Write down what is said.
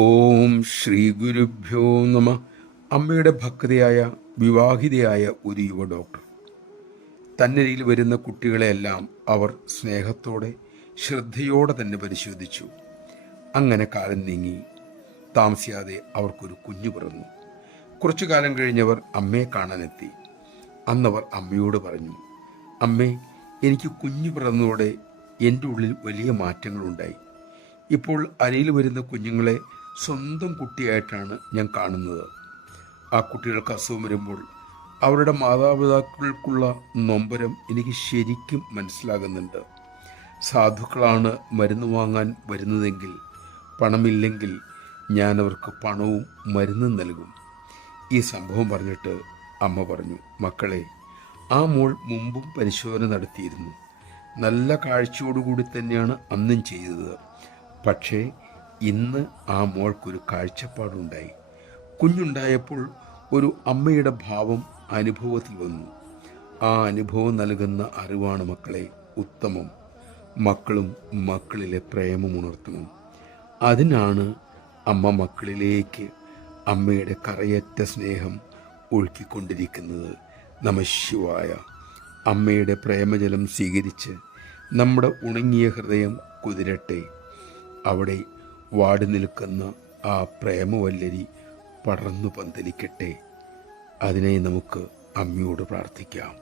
ഓം ശ്രീ ഗുരുഭ്യോ നമ. അമ്മയുടെ ഭക്തയായ വിവാഹിതയായ ഒരു യുവ ഡോക്ടർ തന്നരിയിൽ വരുന്ന കുട്ടികളെയെല്ലാം അവർ സ്നേഹത്തോടെ ശ്രദ്ധയോടെ തന്നെ പരിശോധിച്ചു. അങ്ങനെ കാലം നീങ്ങി. താമസിയാതെ അവർക്കൊരു കുഞ്ഞു പിറന്നു. കുറച്ചു കാലം കഴിഞ്ഞവർ അമ്മയെ കാണാനെത്തി. അന്നവർ അമ്മയോട് പറഞ്ഞു, അമ്മേ, എനിക്ക് കുഞ്ഞു പിറന്നതോടെ എൻ്റെ ഉള്ളിൽ വലിയ മാറ്റങ്ങളുണ്ടായി. ഇപ്പോൾ അരയിൽ വരുന്ന കുഞ്ഞുങ്ങളെ സ്വന്തം കുട്ടിയായിട്ടാണ് ഞാൻ കാണുന്നത്. ആ കുട്ടികൾക്ക് അസുഖം വരുമ്പോൾ അവരുടെ മാതാപിതാക്കൾക്കുള്ള നൊമ്പരം എനിക്ക് ശരിക്കും മനസ്സിലാകുന്നുണ്ട്. സാധുക്കളാണ് മരുന്ന് വാങ്ങാൻ വരുന്നതെങ്കിൽ പണമില്ലെങ്കിൽ ഞാൻ അവർക്ക് പണവും മരുന്നും നൽകും. ഈ സംഭവം പറഞ്ഞിട്ട് അമ്മ പറഞ്ഞു, മക്കളെ, ആ മോൾ മുമ്പും പരിശോധന നടത്തിയിരുന്നു. നല്ല കാഴ്ചയോടുകൂടി തന്നെയാണ് അന്നും ചെയ്തത്. പക്ഷേ ഇന്ന് ആ മോൾക്കൊരു കാഴ്ചപ്പാടുണ്ടായി. കുഞ്ഞുണ്ടായപ്പോൾ ഒരു അമ്മയുടെ ഭാവം അനുഭവത്തിൽ വന്നു. ആ അനുഭവം നൽകുന്ന അറിവാണ് മക്കളെ ഉത്തമം. മക്കളും മക്കളിലെ പ്രേമം ഉണർത്തണം. അതിനാണ് അമ്മ മക്കളിലേക്ക് അമ്മയുടെ കറയറ്റ സ്നേഹം ഒഴുക്കിക്കൊണ്ടിരിക്കുന്നത്. നമഃശിവായ. അമ്മയുടെ പ്രേമജലം സ്വീകരിച്ച് നമ്മുടെ ഉണങ്ങിയ ഹൃദയം കുതിരട്ടെ. അവിടെ വാടി നിൽക്കുന്ന ആ പ്രേമവല്ലരി പടർന്നു പന്തലിക്കട്ടെ. അതിനായി നമുക്ക് അമ്മയോട് പ്രാർത്ഥിക്കാം.